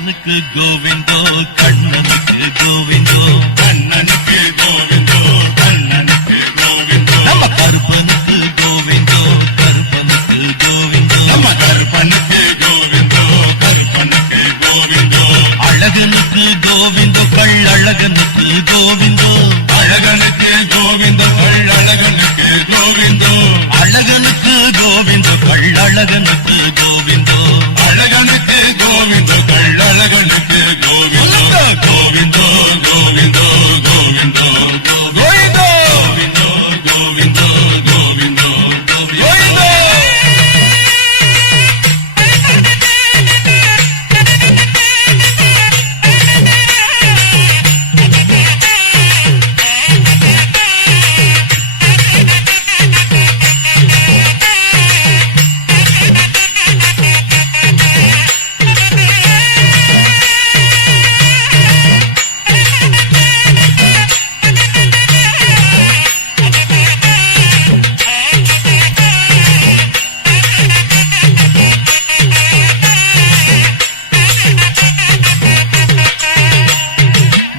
கண்ணனுக்கு கோவிந்தோ கண்ணனுக்கு கோவிந்தோ கண்ணனுக்கு கோவிந்தோ கண்ணனுக்கு கோவிந்தோ நம்ம கருப்பனுக்கு கோவிந்தோ கருப்பனுக்கு கோவிந்தோ நம்ம கருப்பனுக்கு கோவிந்தோ கருப்பனுக்கு கோவிந்தோ அழகனுக்கு கோவிந்தோ கள்ளழகனுக்கு கோவிந்தோ அழகனுக்கு கோவிந்தோ அழகனுக்கு கோவிந்தோ அழகனுக்கு கோவிந்தோ கள்ளழகனுக்கு கோவிந்தோ அழகனுக்கு கோவிந்தோ அழகனுக்கு கோவிந்தோ கோவிந்தோ கோவிந்தோ கோவிந்தோ கோவிந்தோ கோவிந்தோ கோவிந்தோ கோவிந்தோ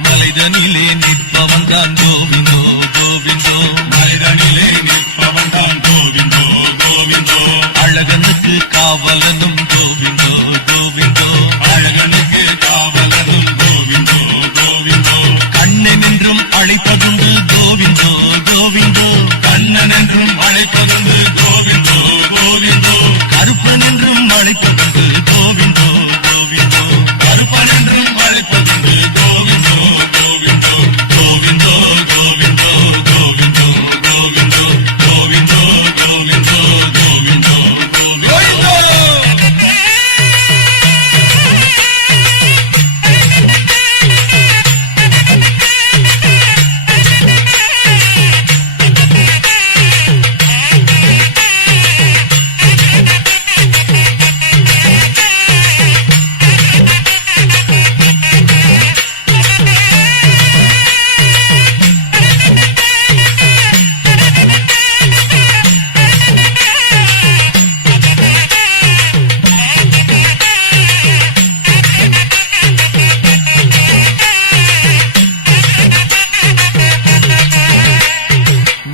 மலைதனிலே நிற்பவன் தான் கோவிந்தோ கோவிந்தோ மனிதனிலே நிற்பவன் தான் கோவிந்தோ கோவிந்தோ அழகனுக்கு காவலனும் கோவிந்தோ கோவிந்தோ அழகனுக்கு காவலனும் கோவிந்தோ கோவிந்தோ கண்ணன் என்றும் அழைப்பதுண்டு கோவிந்தோ கோவிந்தோ கண்ணன் என்றும் அழைப்பதுண்டு கோவிந்தோ கோவிந்தோ கருப்பன் என்றும் அழைப்பதுண்டு கோவிந்தோ கோவிந்தோ கருப்பன் என்றும் அழைப்பதுண்டு கோவிந்தோ கோவிந்தோ கோவிந்தோ கோவிந்தோ கோவிந்தோ கோவிந்தோ கோவிந்தோ கோவிந்தோ கோவிந்தோ கோவிந்தோ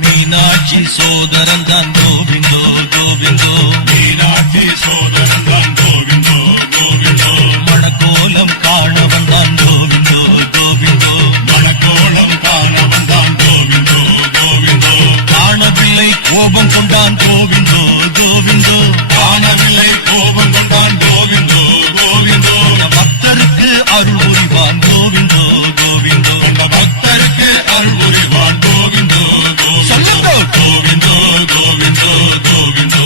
மீனாட்சி சோதரன் தான் கோவிந்தோ கோவிந்தோ மீனாட்சி சோதரன் தான் கோவிந்தோ கோவிந்தோ மணக்கோலம் காணவன் தான் கோவிந்தோ கோவிந்தோ மணக்கோலம் காணவன் தான் கோவிந்தோ கோவிந்தோ காணவில்லை கோபம் கொண்டான் கோவிந்தோ கோவிந்தோ காணவில்லை கோபம் கொண்டான் கோவிந்தோ கோவிந்தோ பக்தருக்கு அருள் புரிவான் கோவிந்தோ கோவிந்தோ அந்த பக்தருக்கு அருள் புரிவான் கோவிந்தோ சொல்லுங்க. கோவிந்தோ கோவிந்தோ கோவிந்தோ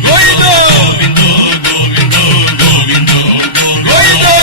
கோவிந்தோ கோவிந்தோ கோவிந்தோ கோவிந்தோ கோவிந்தோ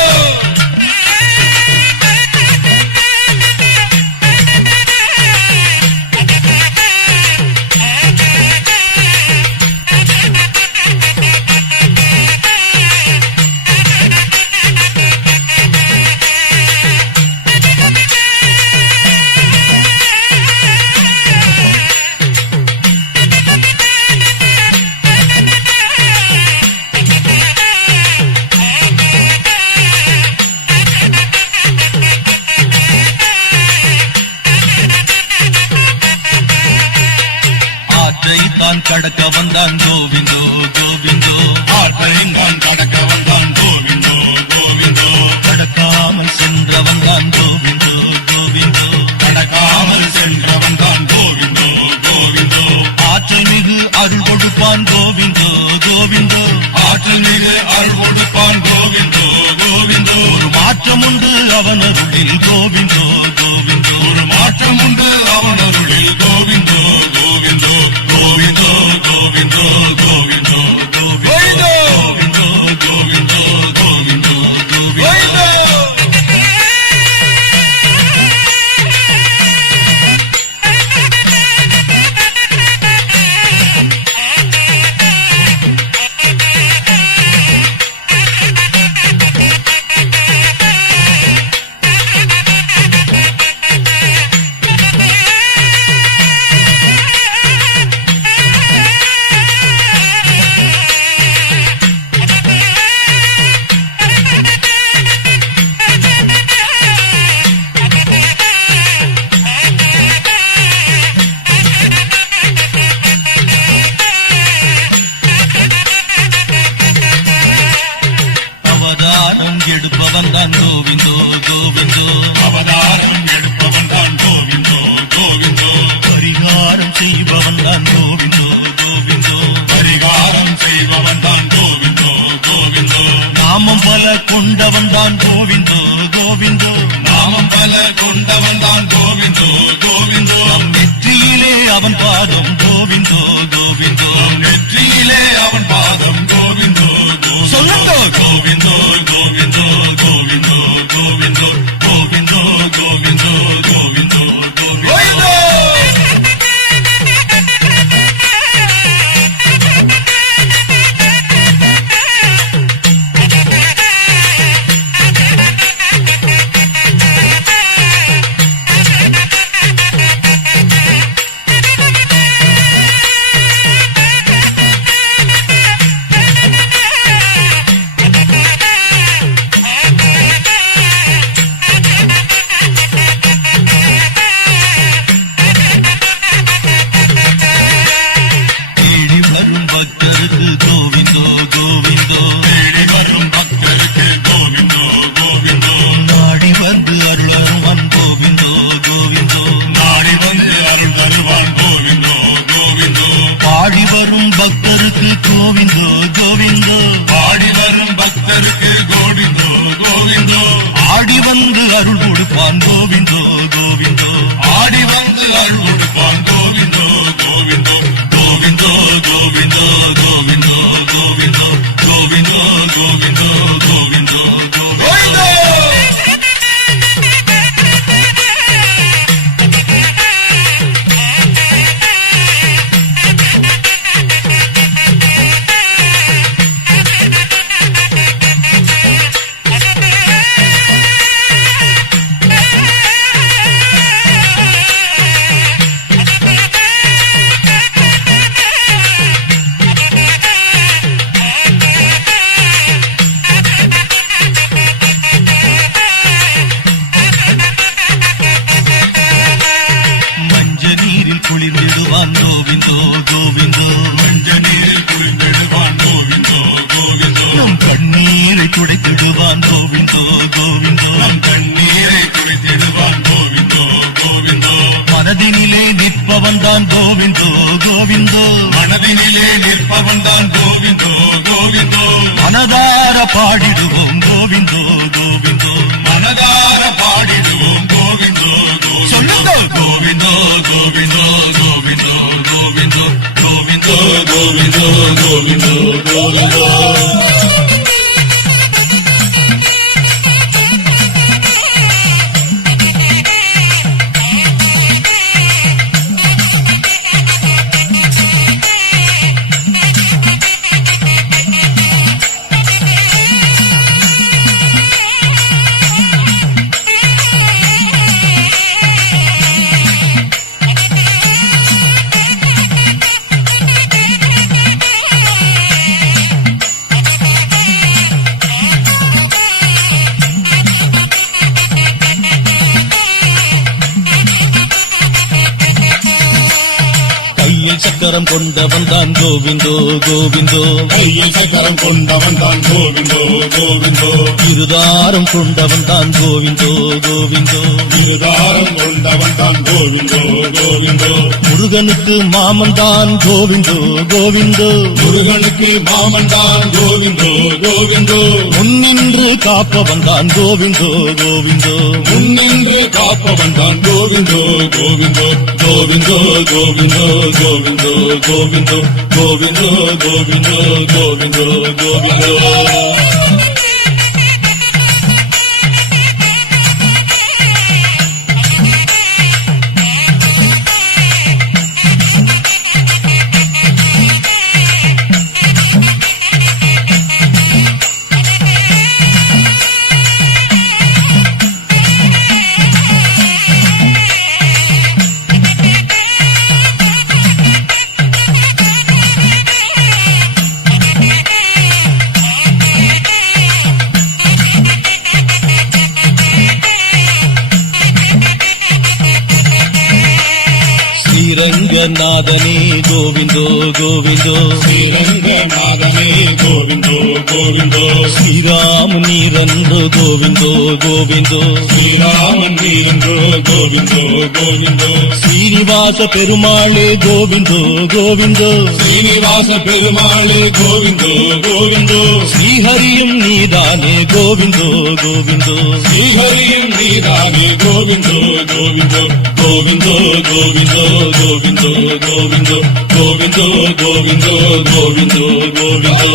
ஆற்றை தான் கடக்க வந்தான் கோவிந்தோ கோவிந்தோ ஆற்றையும் தான் கடக்க வந்தான் கோவிந்தோ கோவிந்தோ கடக்காமல் சென்றவன் தான் கோவிந்தோ கோவிந்தோ கடக்காமல் சென்றவன் தான் கோவிந்தோ கோவிந்தோ ஆற்றல் மிகு அருள் கொடுப்பான் கோவிந்தோ கோவிந்தோ ஆற்றல் மீது அருள் கொடுப்பான் கோவிந்தோ கோவிந்தோ ஒரு மாற்றம் உண்டு அவன் அருளில் கோவிந்தோ கோவிந்தோ ஒரு மாற்றம் உண்டு அவன் அருளில் கோவிந்தோ கோவிந்தோ கோவிந்தோ கோவிந்தோ கோவிந்தோ கோவிந்தோ கோவிந்தோ கோவிந்தோ கோவிந்தோ கோவிந்தோ கொண்டவன் தான் கோவிந்தோ கோவிந்தோ, நாமம் பல கொண்டவன் தான் கோவிந்தோ கோவிந்தோ, நம் நெற்றியிலே அவன் பாதம் கோவிந்தோ கோவிந்தோ, நம் நெற்றியிலே அவன் பாதம் கோவிந்தோ சொல்லுங்க. கோவிந்தோ கோவிந்தோ கோவிந்தோ கோவிந்தோ கோவிந்தோ கோவிந்தோ கோவிந்தோ கோவிந்தோ. தேடி வரும் பக்தருக்கு கோவிந்தோ கோவிந்தோ, தேடி வரும் பக்தருக்கு கோவிந்தோ கோவிந்தோ, நாடி வந்து அருளருவன் கோவிந்தோ கோவிந்தோ, நாடி வந்து அருள் தருவான் கோவிந்தோ கோவிந்தோ, பாடி வரும் பக்தருக்கு கோவிந்தோ கோவிந்தோ, பாடி வரும் பக்தருக்கு கோவிந்தோ கோவிந்தோ, ஆடி வந்து அருள் கொடுப்பான் கோவிந்தோ கோவிந்தோ, ஆடி வந்து அருள் கொடுப்பான் கோவிந்தோ கோவிந்தோ கோவிந்தோ கோவிந்தோ கோவிந்தோ கோவிந்தோ கோவிந்தோ கோவிந்தோ கோவிந்தோ கோவிந்தோ. மஞ்ச நீரில் குளிர்ந்திடுவான் கோவிந்தோ கோவிந்தோ, மஞ்ச நீரில் குளிர்ந்திடுவான் கோவிந்தோ கோவிந்தோ, நம் கண்ணீரை துடைத்திடுவான் கோவிந்தோ கோவிந்தோ, நம் கண்ணீரை குளித்திடுவான் கோவிந்தோ கோவிந்தோ, மனதினிலே நிற்பவன் தான் கோவிந்தோ கோவிந்தோ, மனதினிலே நிற்பவன் தான் கோவிந்தோ கோவிந்தோ, மனதார பாடிடுவோம் கோவிந்தோ கோவிந்தோ, மனதார பாடிடுவோம் கோவிந்தோ சொல்லுங்க. கோவிந்தோ கோவிந்தோ கோவிந்தோ கோவிந்தோ கோவிந்தோ கோவிந்தோ கோவிந்தோ கோவிந்தோ. கையில் சக்கரம் கொண்டவன் தான் கோவிந்தோ கோவிந்தோ, கையில் சக்கரம் கொண்டவன் தான் கோவிந்தோ கோவிந்தோ, இருதாரம் கொண்டவன் தான் கோவிந்தோ கோவிந்தோ, இருதாரம் கொண்டவன் தான் கோவிந்தோ கோவிந்தோ, முருகனுக்கு மாமன் தான் கோவிந்தோ கோவிந்தோ, முருகனுக்கு மாமன் தான் கோவிந்தோ கோவிந்தோ, முன்னின்று காப்பவன் தான் கோவிந்தோ கோவிந்தோ, முன்னின்று காப்பவன் தான் கோவிந்தோ கோவிந்தோ கோவிந்தோ கோவிந்தோ கோவிந்தோ கோவிந்தோ கோவிந்தோ கோவிந்தோ கோவிந்தோ கோவிந்தோ. ஸ்ரீரங்கநாதனே கோவிந்தோ கோவிந்தோ ஸ்ரீரங்கநாதனே கோவிந்தோ கோவிந்தோ ஸ்ரீராம நீரன்று கோவிந்தோ கோவிந்தோ ஸ்ரீராமன் நீரன்றோ கோவிந்தோ கோவிந்தோ ஸ்ரீனிவாச பெருமாளே கோவிந்தோ கோவிந்தோ ஸ்ரீனிவாச பெருமாளே கோவிந்தோ கோவிந்தோ ஸ்ரீஹரியும் நீதானே கோவிந்தோ கோவிந்தோ ஸ்ரீஹரியும் நீதானே கோவிந்தோ கோவிந்தோ கோவிந்தோ கோவிந்தோ கோவிந்தோ கோவிந்தோ கோவிந்தோ கோவிந்தோ கோவிந்தோ கோவிந்தோ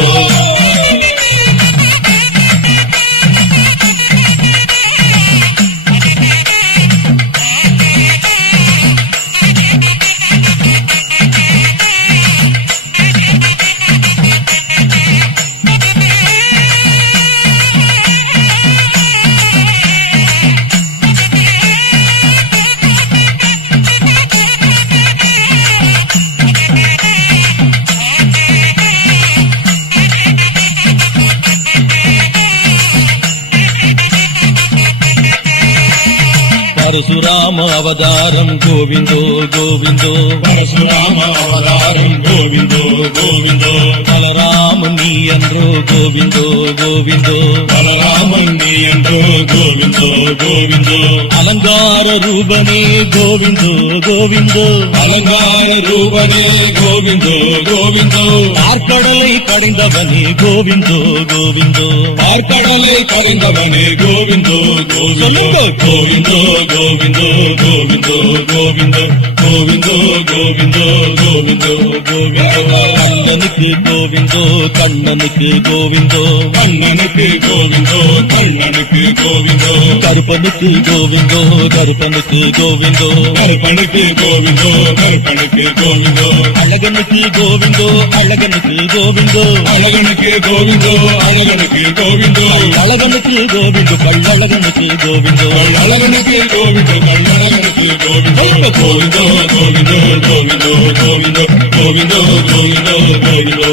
பரசுராம அவதாரம் கோவிந்தோ கோவிந்தோ பரசுராம அவதாரம் கோவிந்தோ கோவிந்தோ பலராமன் நீ என்றோ கோவிந்தோ கோவிந்தோ பலராமன் நீ என்றோ கோவிந்தோ கோவிந்தோ அலங்கார ரூபனே கோவிந்தோ கோவிந்தோ அலங்கார ரூபனே கோவிந்தோ கோவிந்தோ ஆர்கடலை கடைந்தவனே கோவிந்தோ கோவிந்தோ பார்க்கடலை கரைந்தவனே கோவிந்தோ கோவிந்தோ சொல்லுங்க. கோவிந்தோ கோவிந்தோ கோவிந்தோ கோவிந்தோ கோவிந்தோ கோவிந்தோ கோவிந்தோ கோவிந்தோ கண்ணனுக்கு கோவிந்தோ கண்ணனுக்கு கோவிந்தோ கண்ணனுக்கு கோவிந்தோ கண்ணனுக்கு கோவிந்தோ கருப்பனுக்கு கோவிந்தோ கருப்பனுக்கு கோவிந்தோ கருப்பனுக்கு கோவிந்தோ கருப்பனுக்கு கோவிந்தோ அழகனுக்கு கோவிந்தோ அழகனுக்கு கோவிந்தோ அழகனுக்கு கோவிந்தோ அழகனுக்கு கோவிந்தோ அழகனுக்கு கோவிந்தோ கள்ளழகனுக்கு கோவிந்தோ அழகனுக்கு கோவிந்தோ கள்ளழகனுக்கு கோவிந்தோ கோவிந்தோ கோவிந்தோ கோவிந்தோ கோவிந்தோ கோவிந்தோ கோவிந்தோ கோவிந்தோ கோவிந்தோ கோவிந்தோ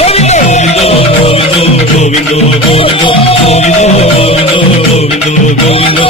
கோவிந்தோ கோவிந்தோ கோவிந்தோ கோவிந்தோ கோவிந்தோ கோவிந்தோ கோவிந்தோ